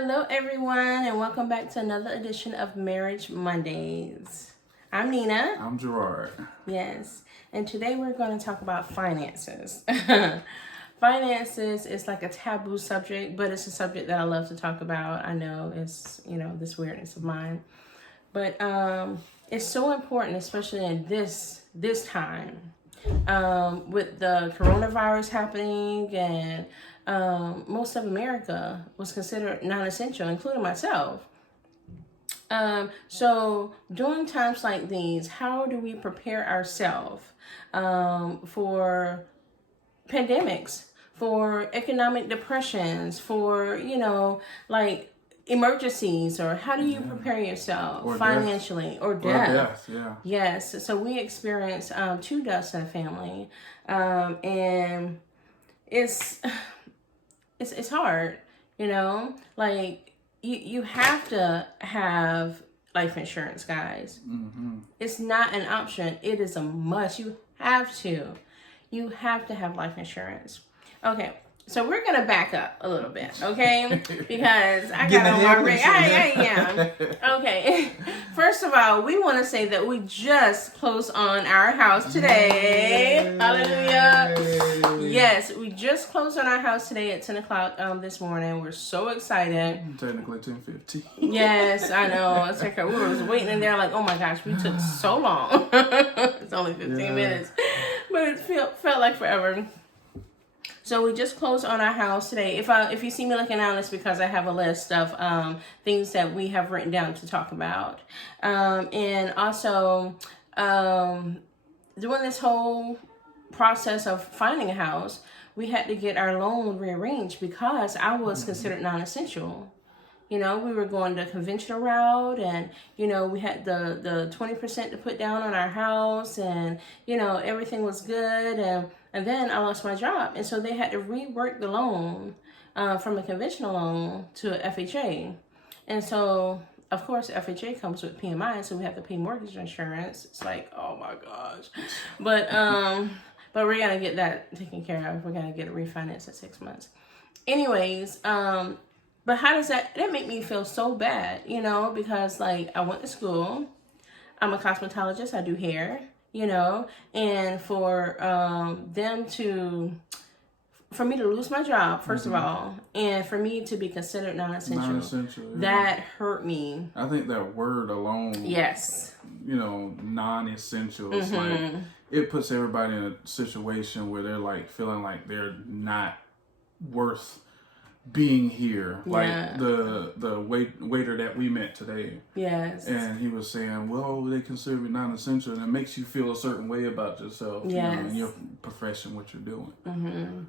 Hello, everyone, and welcome back to another edition of Marriage Mondays. I'm Nina. I'm Gerard. Yes, and today we're going to talk about finances. Finances is like a taboo subject, but it's a subject that I love to talk about. I know it's, this weirdness of mine, but it's so important, especially in this time. With the coronavirus happening and most of America was considered non-essential, including myself. So during times like these, how do we prepare ourselves for pandemics, for economic depressions, for, emergencies, or how do you prepare yourself Or financially death. or death? Or death, yeah. Yes. So we experienced 2 deaths in the family, and it's hard, like you have to have life insurance, guys. Mm-hmm. It's not an option. It is a must. You have to have life insurance. Okay. So we're going to back up a little bit, okay? Because I got on my rig. I am. Okay. First of all, we want to say that we just closed on our house today. Yay. Hallelujah. Yes, we just closed on our house today at 10 o'clock this morning. We're so excited. Technically 10:50. Yes, I know. It's like we were waiting in there like, oh my gosh, we took so long. It's only 15 minutes. But it felt like forever. So we just closed on our house today. If you see me looking down, it's because I have a list of things that we have written down to talk about. And also, during this whole process of finding a house, we had to get our loan rearranged because I was considered non-essential. We were going the conventional route, and, we had the 20% to put down on our house, and, everything was good. And then I lost my job. And so they had to rework the loan from a conventional loan to a FHA. And so, of course, FHA comes with PMI, so we have to pay mortgage insurance. It's like, oh my gosh. But we're going to get that taken care of. We're going to get it refinanced in 6 months. Anyways, but how does that make me feel so bad, because like I went to school, I'm a cosmetologist, I do hair, and for for me to lose my job, first of all, and for me to be considered non-essential, that hurt me. I think that word alone, yes, non-essential, it's like, it puts everybody in a situation where they're like feeling like they're not worth being here. Like the waiter that we met today. Yes. And he was saying, well, they consider me non-essential, and it makes you feel a certain way about yourself, in your profession, what you're doing. Mm-hmm.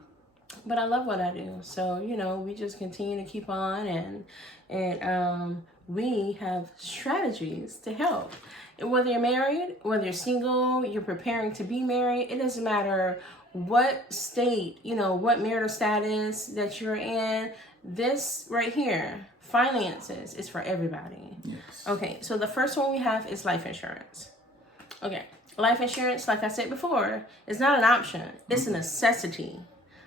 But I love what I do. So, we just continue to keep on, and we have strategies to help. And whether you're married, whether you're single, you're preparing to be married, it doesn't matter what state, what marital status that you're in. This right here, finances, is for everybody. Yes. Okay, so the first one we have is life insurance. Okay, life insurance, like I said before, is not an option. It's a necessity.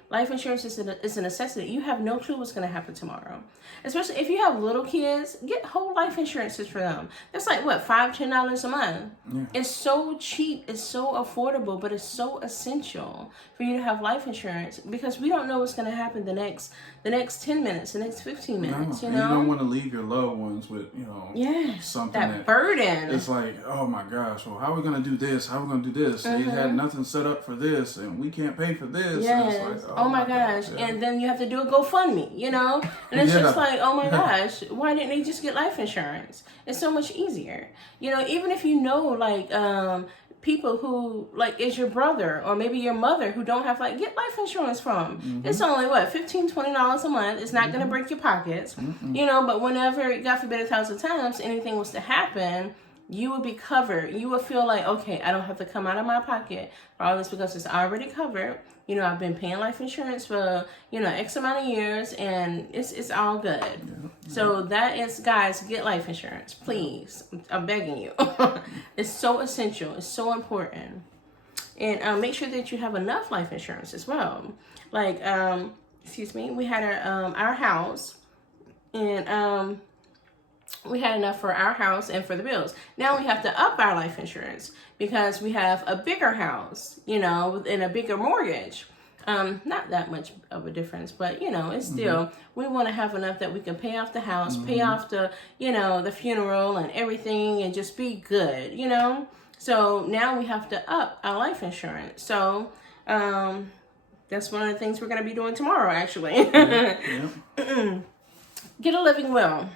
Life insurance is a necessity. You have no clue what's going to happen tomorrow. Especially if you have little kids, get whole life insurances for them. That's like, what, $5-10 a month? Yeah. It's so cheap. It's so affordable, but it's so essential for you to have life insurance because we don't know what's going to happen the next 10 minutes, the next 15 minutes, You don't want to leave your loved ones with, something that burden. It's like, oh my gosh, well, how are we going to do this? How are we going to do this? They had nothing set up for this, and we can't pay for this. Yes. And it's like, oh my gosh. Yeah. And then you have to do a GoFundMe, And it's just like, oh my gosh, why didn't they just get life insurance? It's so much easier. Even if people who, like, is your brother or maybe your mother who don't have, get life insurance from. It's only, $15-20 a month. It's not going to break your pockets, but whenever, God forbid, 1,000 times, anything was to happen, you will be covered. You will feel like, okay, I don't have to come out of my pocket for all this because it's already covered. I've been paying life insurance for, X amount of years, and it's all good. Yeah. So that is, guys, get life insurance, please. I'm begging you. It's so essential. It's so important. And make sure that you have enough life insurance as well. Like, we had our house. And we had enough for our house and for the bills. Now we have to up our life insurance because we have a bigger house, and a bigger mortgage. Not that much of a difference, but it's still, we want to have enough that we can pay off the house, pay off the, the funeral and everything, and just be good, So now we have to up our life insurance. So, that's one of the things we're going to be doing tomorrow, actually. Get a living will.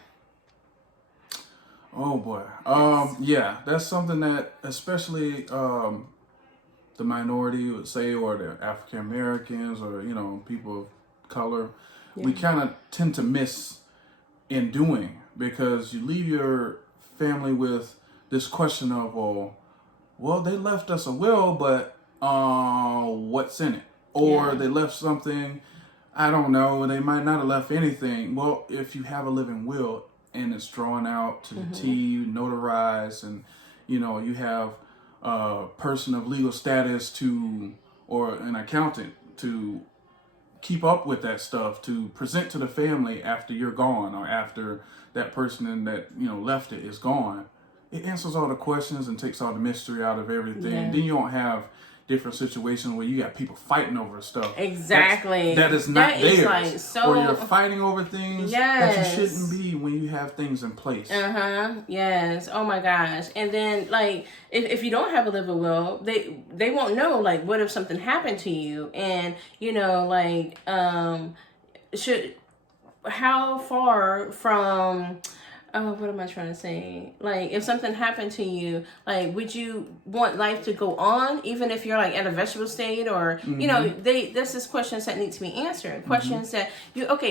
Oh boy. Yeah, that's something that especially the minority would say, or the African Americans, or people of color, we kind of tend to miss in doing, because you leave your family with this question of, well, they left us a will, but what's in it? Or they left something, I don't know, they might not have left anything. Well, if you have a living will and it's drawn out to the T, notarized, and you have a person of legal status or an accountant to keep up with that stuff, to present to the family after you're gone, or after that person that left it is gone, it answers all the questions and takes all the mystery out of everything. Then you don't have different situations where you got people fighting over stuff. Exactly. That is not theirs. Like so... Or you're fighting over things that you shouldn't be when you have things in place. Yes. Oh my gosh. And then, like, if you don't have a living will, they won't know, like, what if something happened to you? And, how far from... what am I trying to say? Like, if something happened to you, like, would you want life to go on, even if you're, like, at a vegetable state? Or, this is questions that need to be answered. Questions that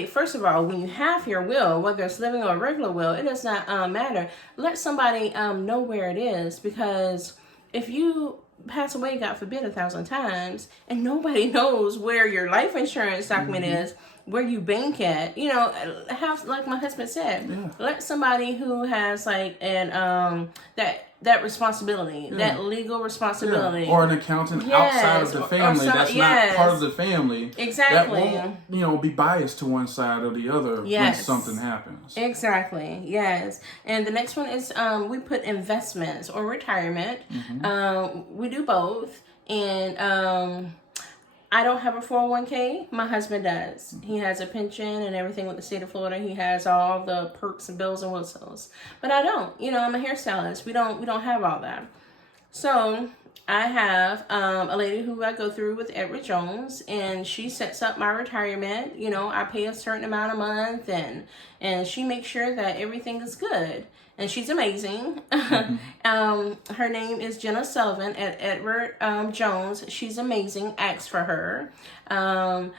first of all, when you have your will, whether it's living or regular will, it does not matter. Let somebody know where it is, because if you pass away, God forbid, 1,000 times, and nobody knows where your life insurance document is, where you bank at, have, like my husband said, let somebody who has like that responsibility, that legal responsibility, or an accountant outside of the family that's not part of the family, exactly, that won't be biased to one side or the other when something happens. Exactly. Yes. And the next one is we put investments or retirement. We do both, and I don't have a 401k. My husband does. He has a pension and everything with the state of Florida. He has all the perks and bells and whistles. But I don't. I'm a hairstylist. We don't have all that. So I have a lady who I go through with Edward Jones, and she sets up my retirement. I pay a certain amount a month, and she makes sure that everything is good. And she's amazing. Her name is Jena Sullivan at Edward Jones. She's amazing. Ask for her. I'm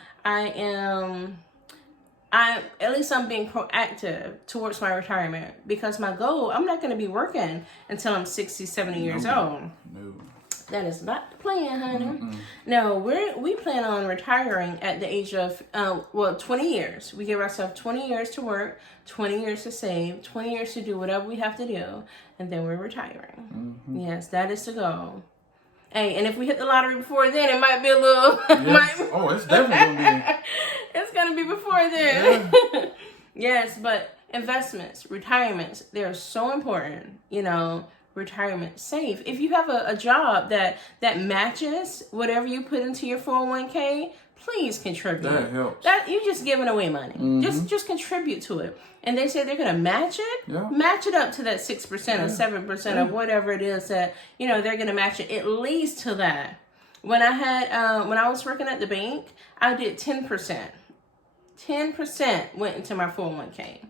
being proactive towards my retirement, because my goal, I'm not going to be working until I'm 60, 70 years old. No. That is not the plan, honey. No, we plan on retiring at the age of 20 years. We give ourselves 20 years to work, 20 years to save, 20 years to do whatever we have to do, and then we're retiring. Yes, that is the goal. Hey, and if we hit the lottery before then, it might be a little. It's definitely gonna be. It's gonna be before then. Yes, but investments, retirements, they're so important. Retirement safe. If you have a job that matches whatever you put into your 401k, please contribute. That helps. You're just giving away money. Just contribute to it. And they say they're gonna match it. Match it up to that 6% or 7% of whatever it is that they're gonna match it, at least to that. When I was working at the bank, I did 10%. 10% went into my 401k.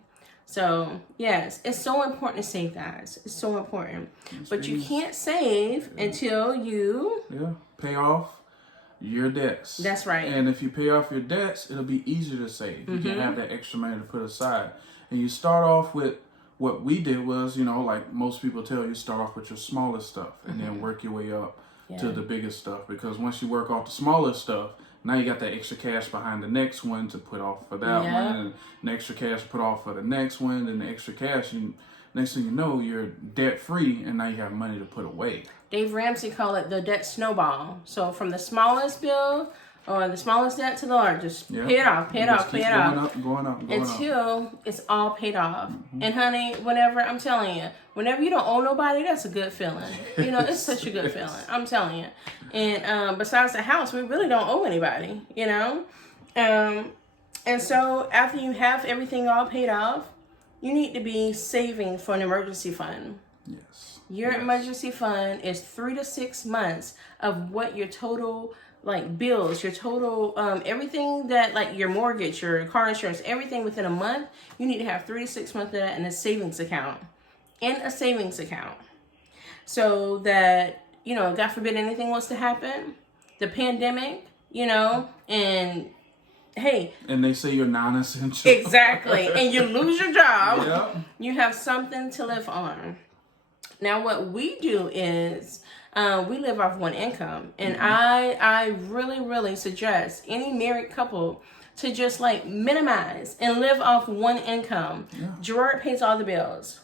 So, yes, it's so important to save, guys. It's so important. But you can't save until you... pay off your debts. That's right. And if you pay off your debts, it'll be easier to save. You can have that extra money to put aside. And you start off with, what we did was, like most people tell you, start off with your smallest stuff and then work your way up to the biggest stuff. Because once you work off the smallest stuff, now you got that extra cash behind the next one to put off for that one, and the extra cash put off for the next one, and the extra cash, and next thing you know, you're debt free, and now you have money to put away. Dave Ramsey called it the debt snowball. So from the smallest bill or the smallest debt to the largest. Yeah. Pay it off, pay it off, pay it off. Going up. Until it's all paid off. And honey, I'm telling you, whenever you don't owe nobody, that's a good feeling. You know, it's such a good feeling. I'm telling you. And besides the house, we really don't owe anybody, you know? And so after you have everything all paid off, you need to be saving for an emergency fund. Yes. Your emergency fund is 3 to 6 months of what your total bills, your total everything that your mortgage, your car insurance, everything within a month. You need to have 3 to 6 months of that in a savings account. So that, God forbid anything was to happen, the pandemic, and hey. And they say you're non-essential. Exactly. And you lose your job. Yep. You have something to live on. Now, what we do is we live off one income. And I really, really suggest any married couple to just minimize and live off one income. Yeah. Gerard pays all the bills.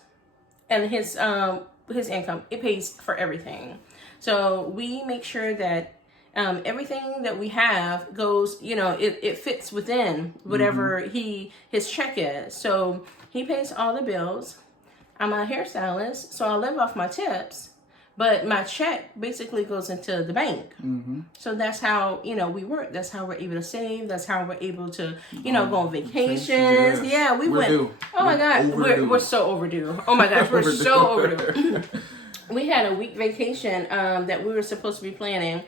And his income, it pays for everything. So we make sure that everything that we have goes, it fits within whatever his check is. So he pays all the bills. I'm a hairstylist, so I live off my tips, but my check basically goes into the bank. So that's how, we work. That's how we're able to save. That's how we're able to, go on vacations. Yes. Yeah, we went. Due. Oh my God, we're so overdue. Oh my gosh, we're so overdue. We had a week vacation that we were supposed to be planning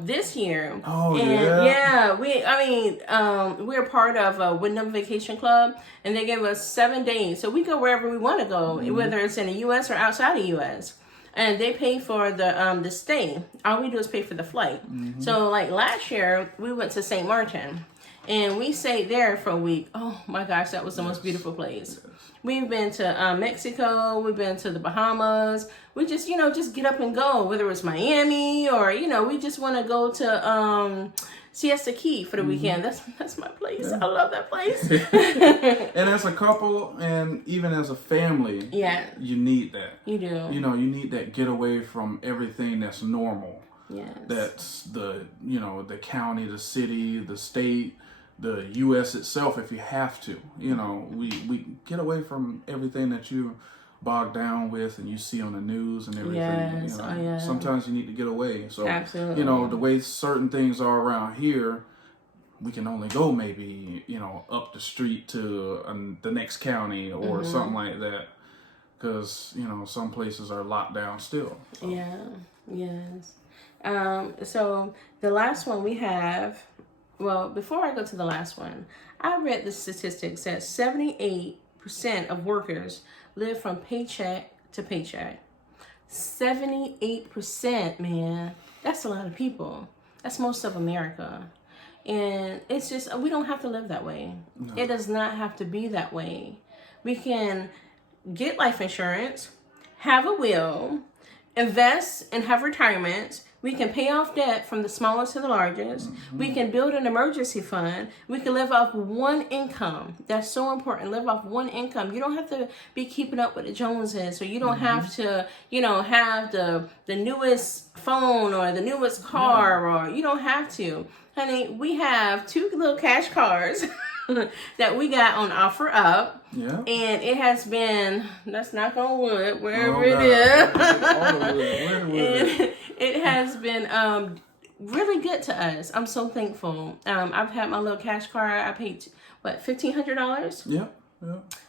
this year. Oh, and we're part of a Wyndham Vacation Club, and they gave us 7 days. So we go wherever we want to go, whether it's in the U.S. or outside the U.S. And they pay for the stay. All we do is pay for the flight. So last year, we went to St. Martin, and we stayed there for a week. Oh my gosh, that was the most beautiful place. We've been to Mexico. We've been to the Bahamas. We just, just get up and go, whether it's Miami or, we just want to go to Siesta Key for the weekend. That's my place. Yeah. I love that place. And as a couple and even as a family, you need that. You do. You need that getaway from everything that's normal. Yes. That's the county, the city, the state, the U.S. itself, if you have to. We get away from everything that you bogged down with and you see on the news and everything. Yes. Sometimes you need to get away. So, absolutely. The way certain things are around here, we can only go maybe, up the street to the next county or something like that. Because, some places are locked down still. So. Yeah. Yes. So the last one we have, well, before I go to the last one, I read the statistics that 78% of workers live from paycheck to paycheck. 78%, man. That's a lot of people. That's most of America. And it's just, we don't have to live that way. No. It does not have to be that way. We can get life insurance, have a will, invest and have retirement. We can pay off debt from the smallest to the largest. We can build an emergency fund. We can live off one income. That's so important. Live off one income. You don't have to be keeping up with the Joneses, or you don't have to, have the newest phone or the newest car, or you don't have to. Honey, we have 2 little cash cards that we got on offer up. Yeah. And it has been, let's knock on wood, wherever it is. It has been really good to us. I'm so thankful. I've had my little cash card. I paid, $1,500? Yeah.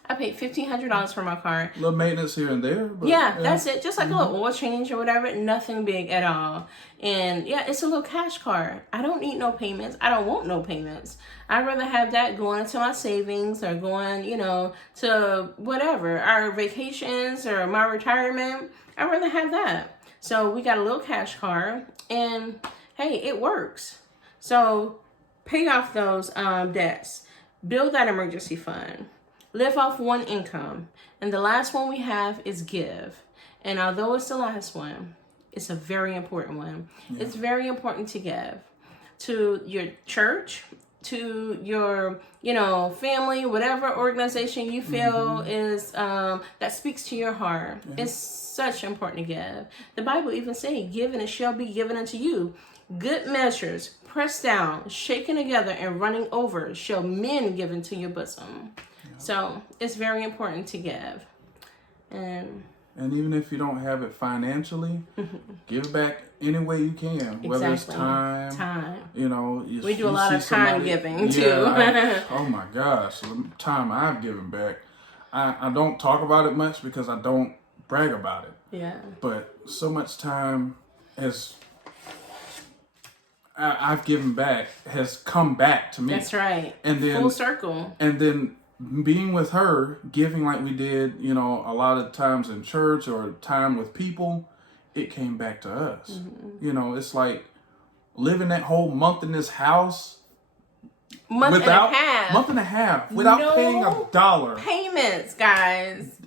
I paid $1,500 for my car. A little maintenance here and there. But that's it. Just like a little oil change or whatever. Nothing big at all. And it's a little cash card. I don't need no payments. I don't want no payments. I'd rather have that going into my savings or going, to whatever, our vacations or my retirement. I'd rather have that. So we got a little cash card, and hey, it works. So pay off those debts. Build that emergency fund. Live off one income. And the last one we have is give. And although it's the last one, it's a very important one. Yeah. It's very important to give to your church, to your, family, whatever organization you feel is that speaks to your heart. Yeah. It's such important to give. The Bible even says, "Give and it shall be given unto you. Good measures, pressed down, shaken together, and running over, shall men give into your bosom. Yeah. So it's very important to give. And even if you don't have it financially, give back any way you can. Exactly. Whether it's time. You know, we do a lot of time giving too. Oh my gosh, the time I've given back. I don't talk about it much because I don't brag about it. Yeah. But so much time I've given back has come back to me. That's right. And then full circle. And then being with her, giving like we did, you know, a lot of times in church or time with people, it came back to us. Mm-hmm. You know, it's like living that whole month in this house. Month and a half. Without paying $1. Payments, guys.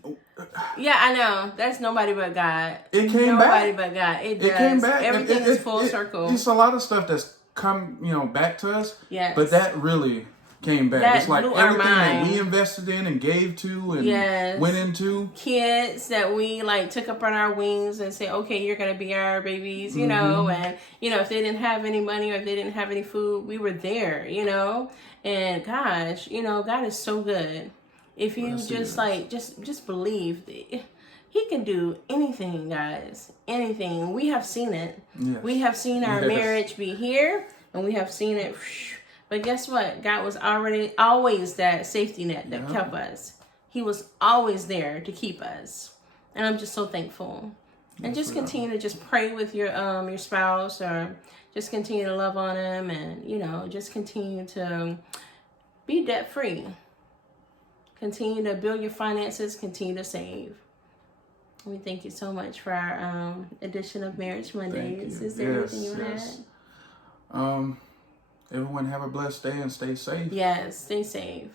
Yeah, I know. That's nobody but God. It came back. Nobody but God. It does. It came back. Everything is full circle. It's a lot of stuff that's come, you know, back to us. Yes. But that really came back. That it's like blew everything our that mind. we invested in and gave to and went into. Kids that we like took up on our wings and say, okay, you're going to be our babies, you know, and, you know, if they didn't have any money or if they didn't have any food, we were there, you know, and gosh, you know, God is so good. If you just believe He can do anything, guys, anything. We have seen it. Yes. We have seen our marriage be here and we have seen it. But guess what? God was always that safety net that kept us. He was always there to keep us. And I'm just so thankful. And just continue to just pray with your spouse, or just continue to love on him, and, you know, just continue to be debt free. Continue to build your finances, continue to save. We thank you so much for our edition of Marriage Mondays. Is there anything you had? Everyone have a blessed day and stay safe. Yes, stay safe.